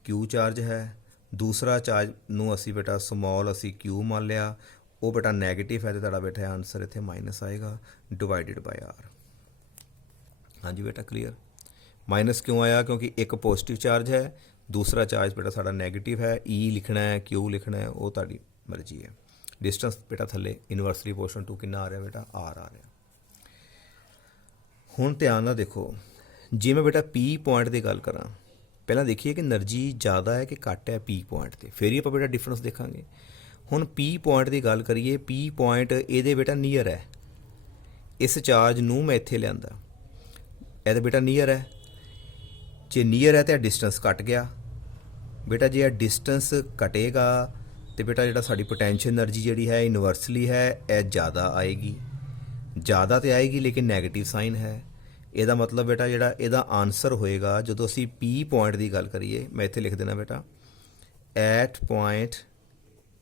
Q ਚਾਰਜ ਹੈ, ਦੂਸਰਾ ਚਾਰਜ ਨੂੰ ਅਸੀਂ ਬੇਟਾ ਸਮਾਲ ਅਸੀਂ Q ਮੰਨ ਲਿਆ, ਉਹ ਬੇਟਾ ਨੈਗੇਟਿਵ ਹੈ, ਤੇ ਤੁਹਾਡਾ ਬੇਟਾ ਆਨਸਰ ਇੱਥੇ ਮਾਈਨਸ ਆਏਗਾ ਡਿਵਾਈਡਡ ਬਾਈ R। ਹਾਂਜੀ ਬੇਟਾ ਕਲੀਅਰ। ਮਾਈਨਸ ਕਿਉਂ ਆਇਆ? ਕਿਉਂਕਿ ਇੱਕ ਪੋਜ਼ਿਟਿਵ ਚਾਰਜ ਹੈ, ਦੂਸਰਾ ਚਾਰਜ ਬੇਟਾ ਸਾਡਾ ਨੈਗੇਟਿਵ ਹੈ। E ਲਿਖਣਾ ਹੈ Q ਲਿਖਣਾ ਹੈ, ਉਹ ਤੁਹਾਡੀ ਮਰਜ਼ੀ ਹੈ। ਡਿਸਟੈਂਸ ਬੇਟਾ ਥੱਲੇ ਇਨਵਰਸਲੀ ਪੋਰਸ਼ਨ ਟੂ ਕਿੰਨਾ ਆ ਰਿਹਾ ਬੇਟਾ, R ਆ ਰਿਹਾ। ਹੁਣ ਧਿਆਨ ਨਾਲ ਦੇਖੋ, ਜੇ ਮੈਂ ਬੇਟਾ P ਪੁਆਇੰਟ ਦੀ ਗੱਲ ਕਰਾਂ, ਪਹਿਲਾਂ ਦੇਖੀਏ ਕਿ એનર્ਜੀ ਜ਼ਿਆਦਾ ਹੈ ਕਿ ਘੱਟ ਹੈ P ਪੁਆਇੰਟ 'ਤੇ, ਫਿਰ ਹੀ ਆਪਾਂ ਬੇਟਾ ਡਿਫਰੈਂਸ ਦੇਖਾਂਗੇ। ਹੁਣ P ਪੁਆਇੰਟ ਦੀ ਗੱਲ ਕਰੀਏ, P ਪੁਆਇੰਟ ਇਹਦੇ ਬੇਟਾ ਨੀਅਰ ਹੈ। ਇਸ ਚਾਰਜ ਨੂੰ ਮੈਂ ਇੱਥੇ ਲਿਆਂਦਾ, ਇਹ ਤਾਂ ਬੇਟਾ ਨੀਅਰ ਹੈ। ਜੇ ਨੀਅਰ ਹੈ ਤਾਂ ਡਿਸਟੈਂਸ ਘਟ ਗਿਆ ਬੇਟਾ। ਜੇ ਇਹ ਡਿਸਟੈਂਸ ਘਟੇਗਾ ਤੇ ਬੇਟਾ ਜਿਹੜਾ ਸਾਡੀ ਪੋਟੈਂਸ਼ੀਅਲ એનર્ਜੀ ਜਿਹੜੀ ਹੈ ਯੂਨੀਵਰਸਲੀ ਹੈ, ਇਹ ਜ਼ਿਆਦਾ ਆਏਗੀ। ਜ਼ਿਆਦਾ ਤਾਂ ਆਏਗੀ ਲੇਕਿਨ ਨੈਗੇਟਿਵ ਸਾਈਨ ਹੈ। ਇਹਦਾ ਮਤਲਬ ਬੇਟਾ ਜਿਹੜਾ ਇਹਦਾ ਆਨਸਰ ਹੋਏਗਾ, ਜਦੋਂ ਅਸੀਂ P ਪੁਆਇੰਟ ਦੀ ਗੱਲ ਕਰੀਏ, ਮੈਂ ਇੱਥੇ ਲਿਖ ਦੇਣਾ ਬੇਟਾ ਐਟ ਪੁਆਇੰਟ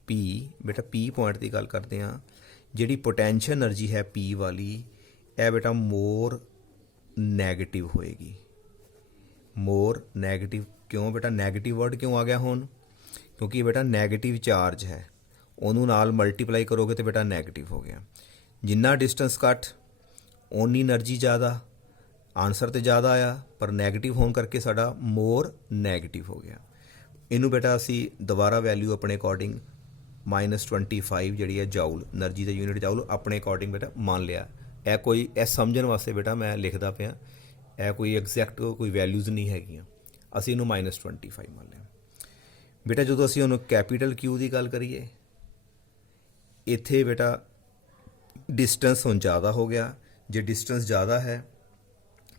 P। ਬੇਟਾ P ਪੁਆਇੰਟ ਦੀ ਗੱਲ ਕਰਦੇ ਹਾਂ, ਜਿਹੜੀ ਪੋਟੈਂਸ਼ੀਅਲ એનર્ਜੀ ਹੈ P ਵਾਲੀ, ਇਹ ਬੇਟਾ ਮੋਰ ਨੈਗੇਟਿਵ ਹੋਏਗੀ। ਮੋਰ ਨੈਗੇਟਿਵ ਕਿਉਂ ਬੇਟਾ? ਨੈਗੇਟਿਵ ਵਰਡ ਕਿਉਂ ਆ ਗਿਆ ਹੁਣ? ਕਿਉਂਕਿ ਬੇਟਾ ਨੈਗੇਟਿਵ ਚਾਰਜ ਹੈ, ਉਹਨੂੰ ਨਾਲ ਮਲਟੀਪਲਾਈ ਕਰੋਗੇ ਤੇ ਬੇਟਾ ਨੈਗੇਟਿਵ ਹੋ ਗਿਆ। ਜਿੰਨਾ ਡਿਸਟੈਂਸ ਘੱਟ ਓਨੀ એનર્ਜੀ ਜ਼ਿਆਦਾ। ਆਨਸਰ ਤੇ ਜ਼ਿਆਦਾ ਆਇਆ, ਪਰ ਨੈਗੇਟਿਵ ਹੋਣ ਕਰਕੇ ਸਾਡਾ ਮੋਰ ਨੈਗੇਟਿਵ ਹੋ ਗਿਆ। ਇਹਨੂੰ ਬੇਟਾ ਅਸੀਂ ਦੁਬਾਰਾ ਵੈਲਿਊ ਆਪਣੇ ਅਕੋਰਡਿੰਗ -25 ਜਿਹੜੀ ਹੈ ਜਾਊਲ, એનર્ਜੀ ਦਾ ਯੂਨਿਟ ਜਾਊਲ, ਆਪਣੇ ਅਕੋਰਡਿੰਗ ਬੇਟਾ ਮੰਨ ਲਿਆ। ਇਹ ਸਮਝਣ ਵਾਸਤੇ ਬੇਟਾ ਮੈਂ ਲਿਖਦਾ ਪਿਆ, ਇਹ ਕੋਈ ਐਗਜ਼ੈਕਟ ਕੋਈ ਵੈਲਿਊਜ਼ ਨਹੀਂ ਹੈਗੀਆਂ। ਅਸੀਂ ਇਹਨੂੰ -25 ਮੰਨ ਲਿਆ ਬੇਟਾ। ਜਦੋਂ ਅਸੀਂ ਉਹਨੂੰ ਕੈਪੀਟਲ Q ਦੀ ਗੱਲ ਕਰੀਏ, ਇੱਥੇ ਬੇਟਾ ਡਿਸਟੈਂਸ ਹੁਣ ਜ਼ਿਆਦਾ ਹੋ ਗਿਆ। ਜੇ ਡਿਸਟੈਂਸ ਜ਼ਿਆਦਾ ਹੈ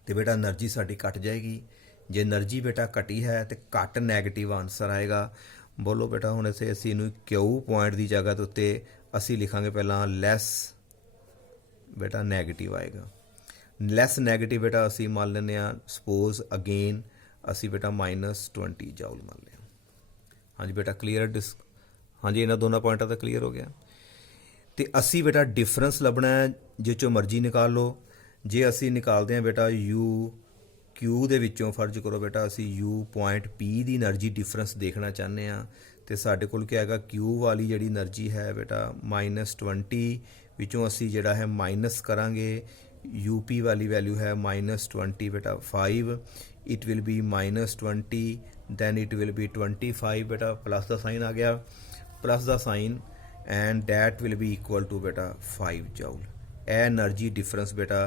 ਤੇ ਬੇਟਾ એનર્ਜੀ ਸਾਡੀ ਘਟ ਜਾਏਗੀ। ਜੇ એનર્ਜੀ ਬੇਟਾ ਘਟੀ ਹੈ ਤੇ ਘੱਟ ਨੈਗੇਟਿਵ ਆਨਸਰ ਆਏਗਾ। ਬੋਲੋ ਬੇਟਾ, ਹੁਣ ਇੱਥੇ ਅਸੀਂ ਇਹਨੂੰ Q ਪੁਆਇੰਟ ਦੀ ਜਗ੍ਹਾ ਦੇ ਉੱਤੇ ਅਸੀਂ ਲਿਖਾਂਗੇ ਪਹਿਲਾਂ ਲੈਸ ਬੇਟਾ ਨੈਗੇਟਿਵ ਆਏਗਾ। ਲੈਸ ਨੈਗੇਟਿਵ ਬੇਟਾ ਅਸੀਂ ਮੰਨ ਲੈਂਦੇ ਹਾਂ, ਸਪੋਜ਼ ਅਗੇਨ ਅਸੀਂ ਬੇਟਾ -20 ਜਾਊਲ ਮੰਨ ਲਿਆ। ਹਾਂਜੀ ਬੇਟਾ ਕਲੀਅਰ। ਹਾਂਜੀ ਇਹਨਾਂ ਦੋਨਾਂ ਪੁਆਇੰਟਾਂ ਦਾ ਕਲੀਅਰ ਹੋ ਗਿਆ। ਤੇ ਅਸੀਂ ਬੇਟਾ ਡਿਫਰੈਂਸ ਲੱਭਣਾ ਹੈ, ਜਿਸ 'ਚੋਂ ਮਰਜ਼ੀ ਨਿਕਾਲ ਲਓ। ਜੇ ਅਸੀਂ ਨਿਕਾਲਦੇ ਹਾਂ ਬੇਟਾ U Q ਦੇ ਵਿੱਚੋਂ, ਫਰਜ਼ ਕਰੋ ਬੇਟਾ ਅਸੀਂ U ਪੁਆਇੰਟ P ਦੀ એનર્ਜੀ ਡਿਫਰੈਂਸ ਦੇਖਣਾ ਚਾਹੁੰਦੇ ਹਾਂ, ਤੇ ਸਾਡੇ ਕੋਲ ਕੀ ਹੈਗਾ, Q ਵਾਲੀ ਜਿਹੜੀ એનર્ਜੀ ਹੈ ਬੇਟਾ -20 ਵਿੱਚੋਂ ਅਸੀਂ ਜਿਹੜਾ ਹੈ ਮਾਈਨਸ ਕਰਾਂਗੇ। UP ਵਾਲੀ ਵੈਲਿਊ ਹੈ -20 ਬੇਟਾ 5। It will be -20 then it will be 25 ਬੇਟਾ, ਪਲੱਸ ਦਾ ਸਾਈਨ ਆ ਗਿਆ। Plus the sign and that will be equal to बेटा 5 जूल। ए एनर्जी डिफरेंस बेटा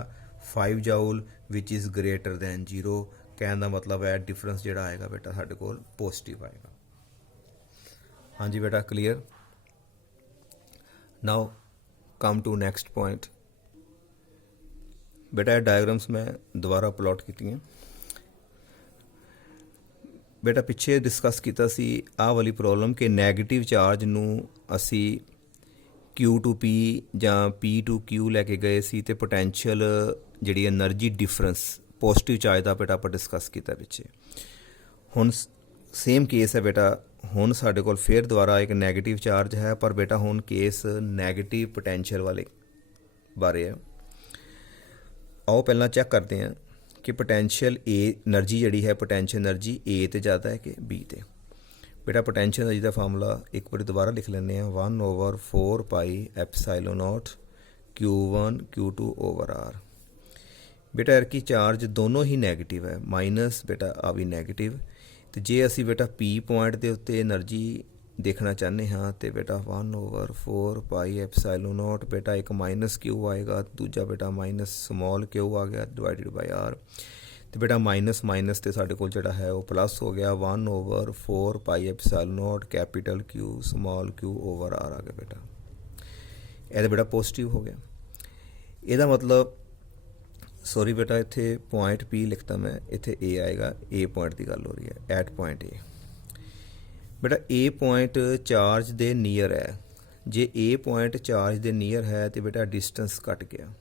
5 joule which is greater than 0। कहने का मतलब है डिफरेंस जोड़ा आएगा बेटा साढ़े को पॉजिटिव आएगा। हाँ जी बेटा clear. Now come to next point. बेटा डायग्राम्स मैं दोबारा प्लॉट की बेटा पिछे डिस्कस किया सी आह वाली प्रॉब्लम कि नैगेटिव चार्ज नूं असी Q2P ਜਾਂ P2Q लैके गए सी ते पोटैंशियल जिहड़ी एनर्जी डिफरेंस पॉजिटिव चार्ज का बेटा आप डिस्कस किया पिछे। हुण सेम केस है बेटा, हुण साडे कोल फिर दोबारा एक नैगेटिव चार्ज है, पर बेटा हुण केस नैगेटिव पोटैंशियल वाले बारे है। आओ पहला चैक करते हैं कि पोटैंशियल ए एनर्जी जिहड़ी है पोटैंशियल एनर्जी ए ते ज़्यादा है कि बी ते। बेटा पोटैंशियल एनर्जी का फार्मूला एक बार दोबारा लिख लें 1/4 pi epsilon naught Q1 Q2 over r. बेटा यार की चार्ज दोनों ही नैगेटिव है, माइनस बेटा आ भी नैगेटिव। तो जे असी बेटा पी पॉइंट के उत्ते एनर्जी देखना चाहते हाँ तो बेटा 1/4 पाई एप्सिलॉन नॉट बेटा एक माइनस क्यू आएगा, दूजा बेटा माइनस स्मॉल क्यू आ गया डिवाइडेड बाई आर। तो बेटा माइनस माइनस तो साढ़े को जोड़ा है वो प्लस हो गया 1/4 pi epsilon naught capital q small q over r आ गया बेटा। यह बेटा पॉजिटिव हो गया। यदा मतलब सॉरी बेटा इत्थे पॉइंट पी लिखता मैं, इत्थे ए आएगा, ए पॉइंट की गल हो रही है एट पॉइंट ए। बेटा ए पॉइंट चार्ज दे नीयर है, जे ए पॉइंट चार्ज दे नीयर है तो बेटा डिस्टेंस घट गया।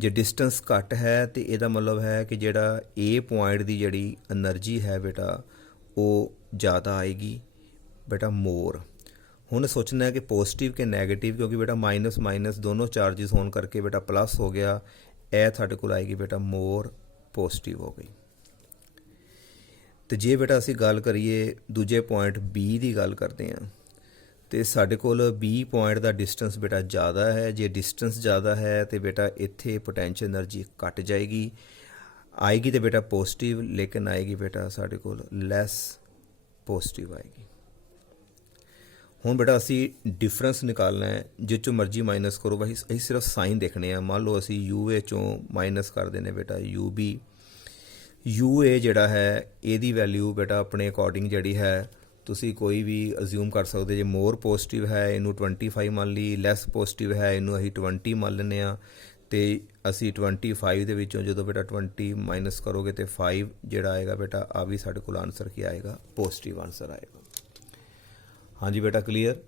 जे डिस्टेंस घट है तो यदा मतलब है कि जेड़ा ए पॉइंट की जिहड़ी एनर्जी है बेटा वो ज़्यादा आएगी बेटा मोर। हुण सोचना है कि पॉजिटिव के नैगेटिव, क्योंकि बेटा माइनस माइनस दोनों चार्जिस होने करके बेटा प्लस हो गया, यह साढ़े को आएगी बेटा मोर पॉजिटिव हो गई। तो जे बेटा असी गल करिए दूजे पॉइंट बी की गल करते हैं तो साढ़े कोल बी पॉइंट का डिस्टेंस बेटा ज़्यादा है। जे डिस्टेंस ज़्यादा है तो बेटा इत्थे पोटैंशियल एनर्जी घट जाएगी, आएगी तो बेटा पॉजिटिव, लेकिन आएगी बेटा साढ़े कोल लैस पॉजिटिव आएगी। हुण बेटा असी डिफरेंस निकालना है, जिस चों मर्जी माइनस करो, वही असीं सिर्फ साइन देखने हैं। मान लो असी UA चों माइनस कर देने बेटा UB। UA जिहड़ा है ਇਹਦੀ वैल्यू बेटा अपने अकॉर्डिंग जिहड़ी है तुसी कोई भी अज्यूम कर सकते जे मोर पॉजिटिव है इनू 25 मान ली, लैस पॉजिटिव है इनू असीं 20 मान लैंदे आ। तो असी 25 दे विचों जो बेटा 20 माइनस करोगे तो 5 जिहड़ा आएगा बेटा आ भी साढ़े कोल आंसर की आएगा पॉजिटिव आंसर आएगा। हाँ जी बेटा क्लीयर।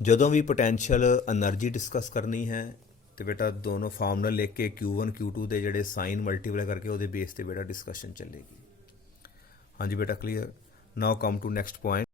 जदों भी पोटैंशियल एनर्जी डिस्कस करनी है तो बेटा दोनों फार्मूला लिख के Q1 Q2 के जोड़े साइन मल्टीप्लाई करके वो बेस पर बेटा डिस्कशन चलेगी। हाँ जी बेटा clear. Now come to next point.